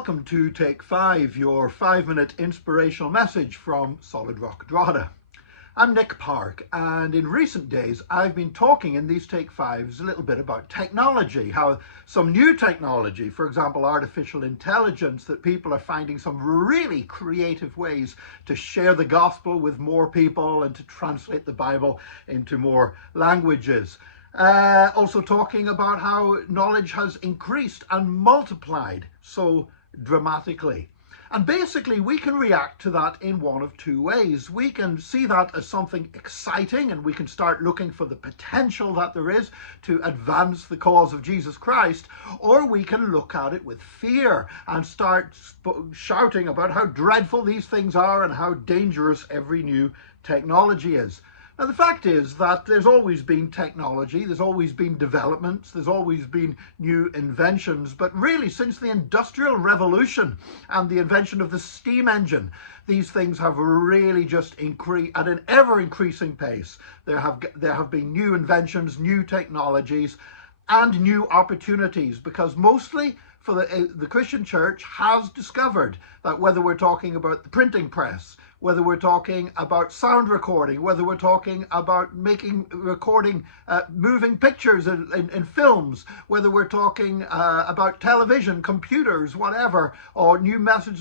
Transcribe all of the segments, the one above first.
Welcome to Take 5, your 5-minute inspirational message from Solid Rock Drogheda. I'm Nick Park, and in recent days I've been talking in these Take 5s a little bit about technology, how some new technology, for example artificial intelligence, that people are finding some really creative ways to share the gospel with more people and to translate the Bible into more languages. Also talking about how knowledge has increased and multiplied so dramatically. And basically we can react to that in one of two ways. We can see that as something exciting, and we can start looking for the potential that there is to advance the cause of Jesus Christ, or we can look at it with fear and start shouting about how dreadful these things are and how dangerous every new technology is. Now, the fact is that there's always been technology, there's always been developments, there's always been new inventions, but really since the Industrial Revolution and the invention of the steam engine, these things have really just increased at an ever-increasing pace. There have been new inventions, new technologies, and new opportunities, because mostly for the Christian church has discovered that whether we're talking about the printing press, whether we're talking about sound recording, whether we're talking about recording moving pictures in films, whether we're talking about television, computers, whatever, or new methods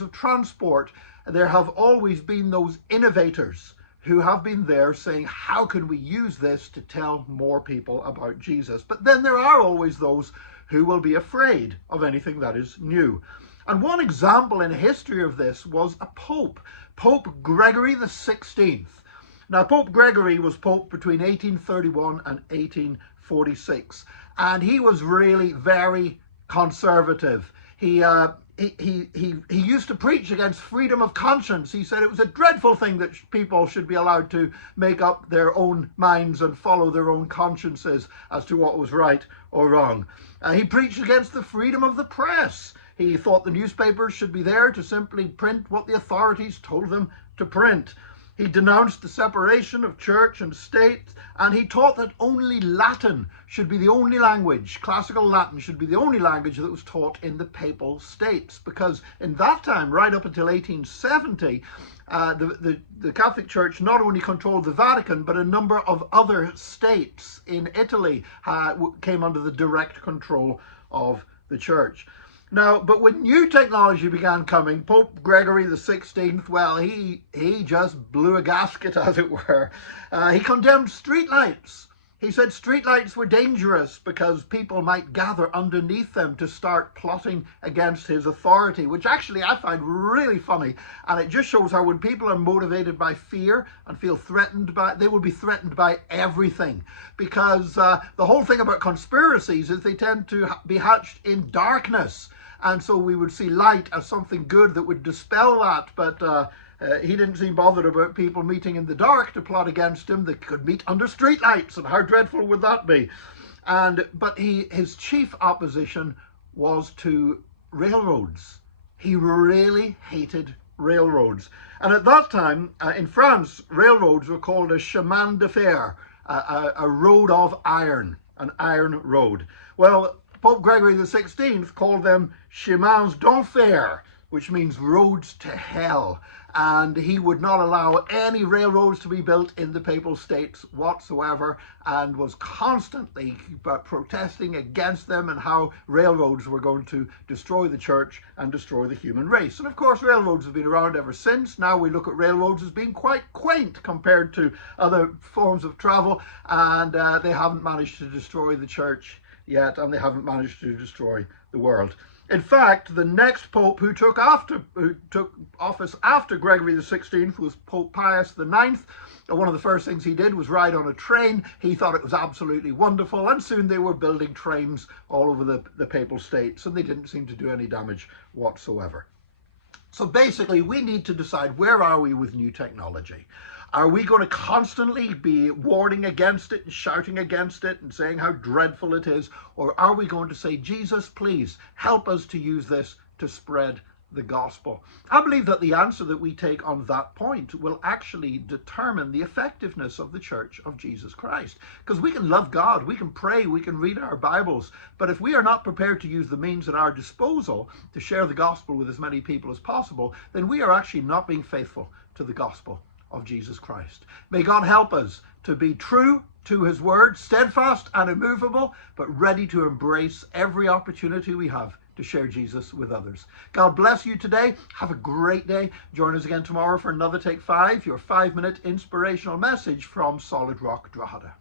of transport, there have always been those innovators who have been there saying, how can we use this to tell more people about Jesus? But then there are always those who will be afraid of anything that is new. And one example in history of this was a pope, Pope Gregory the 16th. Now, Pope Gregory was pope between 1831 and 1846, and he was really very conservative. He used to preach against freedom of conscience. He said it was a dreadful thing that people should be allowed to make up their own minds and follow their own consciences as to what was right or wrong. He preached against the freedom of the press. He thought the newspapers should be there to simply print what the authorities told them to print. He denounced the separation of church and state, and he taught that only Latin should be the only language, classical Latin should be the only language that was taught in the papal states, because in that time, right up until 1870, the Catholic Church not only controlled the Vatican, but a number of other states in Italy came under the direct control of the Church. Now, but when new technology began coming, Pope Gregory the 16th, well, he just blew a gasket, as it were. He condemned streetlights. He said streetlights were dangerous because people might gather underneath them to start plotting against his authority, which actually I find really funny. And it just shows how when people are motivated by fear and feel threatened they will be threatened by everything. Because the whole thing about conspiracies is they tend to be hatched in darkness. And so we would see light as something good that would dispel that. But he didn't seem bothered about people meeting in the dark to plot against him. They could meet under streetlights, and how dreadful would that be? But his chief opposition was to railroads. He really hated railroads. And at that time, in France, railroads were called a chemin de fer, a road of iron, an iron road. Well, Pope Gregory the 16th called them chemins d'enfer, which means roads to hell. And he would not allow any railroads to be built in the papal states whatsoever, and was constantly protesting against them and how railroads were going to destroy the church and destroy the human race. And of course, railroads have been around ever since. Now we look at railroads as being quite quaint compared to other forms of travel, and they haven't managed to destroy the church yet, and they haven't managed to destroy the world. In fact, the next pope who took office after Gregory the 16th was Pope Pius IX. One of the first things he did was ride on a train. He thought it was absolutely wonderful, and soon they were building trains all over the papal states, and they didn't seem to do any damage whatsoever. So basically, we need to decide, where are we with new technology? Are we going to constantly be warning against it and shouting against it and saying how dreadful it is? Or are we going to say, Jesus, please help us to use this to spread the gospel? I believe that the answer that we take on that point will actually determine the effectiveness of the Church of Jesus Christ. Because we can love God, we can pray, we can read our Bibles, but if we are not prepared to use the means at our disposal to share the gospel with as many people as possible, then we are actually not being faithful to the gospel of Jesus Christ. May God help us to be true to his word, steadfast and immovable, but ready to embrace every opportunity we have to share Jesus with others. God bless you today. Have a great day. Join us again tomorrow for another Take 5, your 5-minute inspirational message from Solid Rock Drogheda.